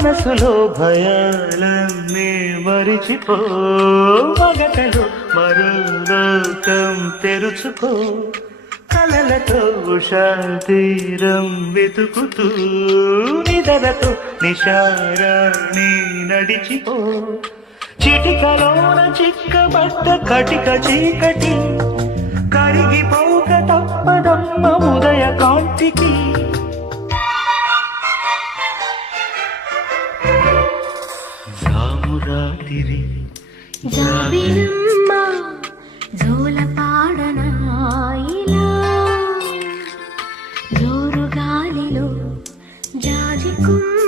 మనసులో భయాలన్నీ మరిచిపో మగతలో మరో లోకం తెరుచుకో కలలతో శాంతిరం వెతుకుతూ నిదరతో నిశారాణి నడిచిపో చిటికలోన చిక్కబట్ట కటిక చీకటి కరిగిపోక తప్పదమ్మ ఉదయ కాంతికి జామురాతిరి జాబిలమ్మ జోల పాడనాయిలా జోరు గాలిలో జాజికుమ్మ